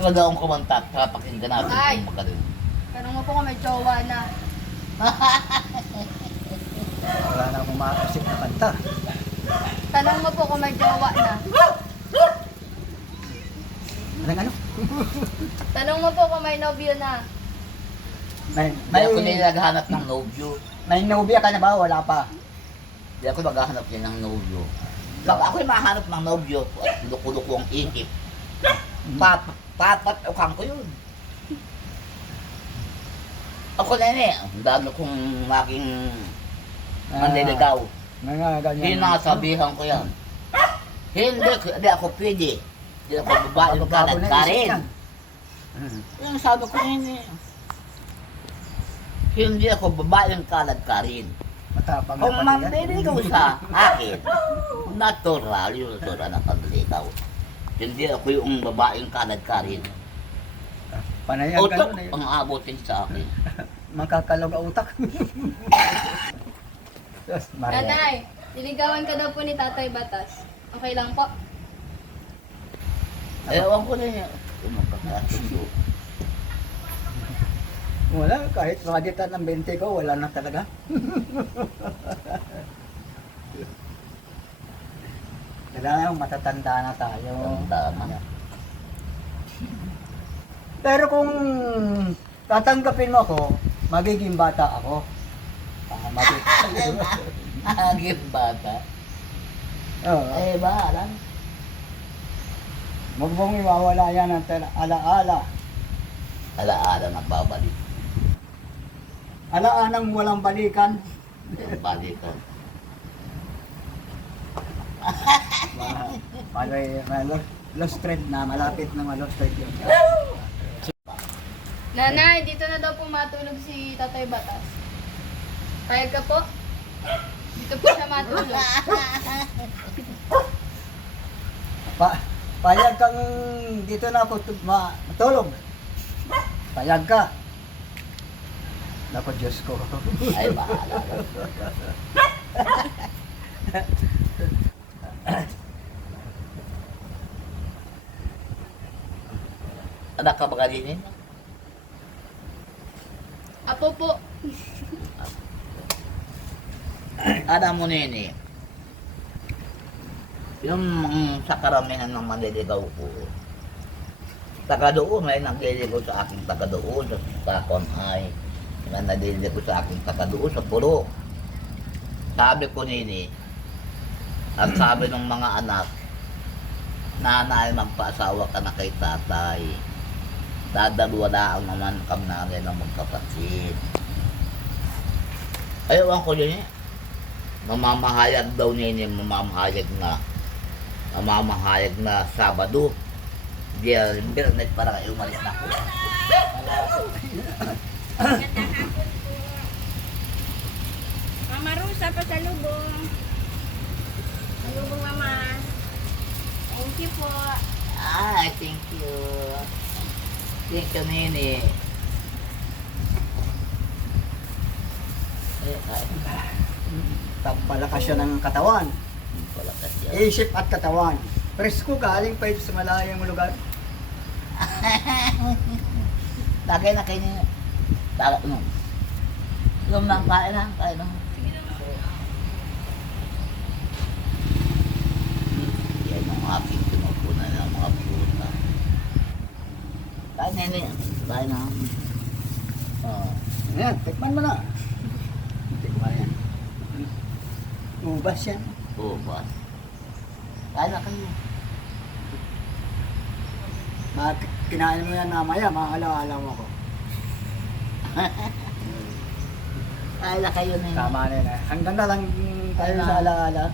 Ikaw daw ang kumanta, papakinggan natin Ay! kung magaling. Tanong mo po kung may jowa na. Wala na akong makakasip na kanta. Tanong mo po kung may jowa na. Ano? Tanong mo po kung may nobyo na. May ako din naghahanap ng nobyo. may nobya ka na ba? Wala pa. Hindi ako maghahanap din ng nobyo. Pag ako'y mahanap ng nobyo, luko-luko ang ikip. Papat-ukan ko yun. Ako na yun eh, ang dami kong making manliligaw. Mga ganyan. Sinasabihan ko yan. Hindi ako pwede. Hindi ako babaeng kalat ka rin. Yung sabi ko yun eh. Hindi ako babaeng kalat ka rin. Matapang na Kung pala yan. manliligaw sa akin, natural na pagliligaw. Hindi ako yung babaeng kalat ka rin. Panay ang Utok gano'n na yun. ang abutin sa akin. Makakalog ang utak. Diyos, Maria. Nanay, niligawan ka daw po ni Tatay Batas. Okay lang po. Ewan ko na yun. Kung magkakasundo. Wala, kahit maditan ng 20 ko, wala na talaga. Kailangan matatanda na tayo. Tama na. Pero kung tatanggapin mo ako, magiging bata ako. Aging bata. Oo. Eh, bahala. Huwag mong iwawala yan ang alaala. Alaala na babalik. Alaalang walang balikan. Balikan. Lost thread na, malapit na ma-lost thread yun. Nanay, dito na daw po matulog si Tatay Batas. Payag ka po? Dito po siya matulog. Payag kang dito na ako matulog. Payag ka. Naku, Diyos ko. Ay, bahala. Anak ka ba kaninin? Apo po. Alam mo nini, yung sa karamihan ng manliligaw ko, taga doon ay nagliligaw sa aking taga doon, sa Takon ay nanliligaw sa aking taga doon, sa Puro. Sabi ko nini, at sabi ng mga anak, nanay, magpaasawa ka na kay tatay. Dadalwala ang naman kami namin ng magkapatid. Ayaw ko yun eh. Mamamahayag daw niya, mamamahayag na Sabado. Birnet para kayo umalis na ako. Mama Rosa, pasalubong. Salubong, Mama. Thank you po. Thank you. Thank you, Nini. Palakas siya ng katawan. Palakas yan. Isip at katawan. Presko galing pa ito sa malayang lugar. Tagay na kayo niya. Tagay mo. Yung nang kain na, kain na. Yan ang aking pinupunan ng mga puta. Kain na yun. Kain na. Ayan, tikman mo na. Tikman yan. Ubas yan. Oo ba? Kain na kayo. Kinain mo yan mamaya, maalaala mo ko. Kain na kayo na yun. Tama na yun. Hanggang na lang tayo Tama. sa alaala.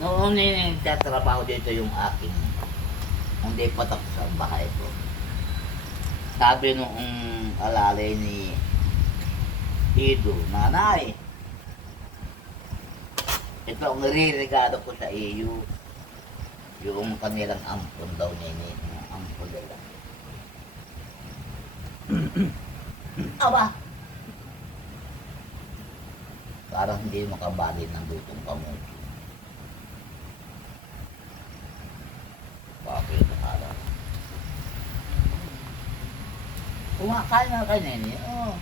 Noong nagtatrabaho dito yung aking, hindi pa tapos ang bahay ko. Sabi noong alalay ni Ido, nanay, ito ang nire-regalo ko sa iyo. Yung kanilang ampon daw nini, ampon nila. Aba! Para hindi makabali ng lutong kamuti. Bakit araw? Kumakain na kayo, Nene. Oh.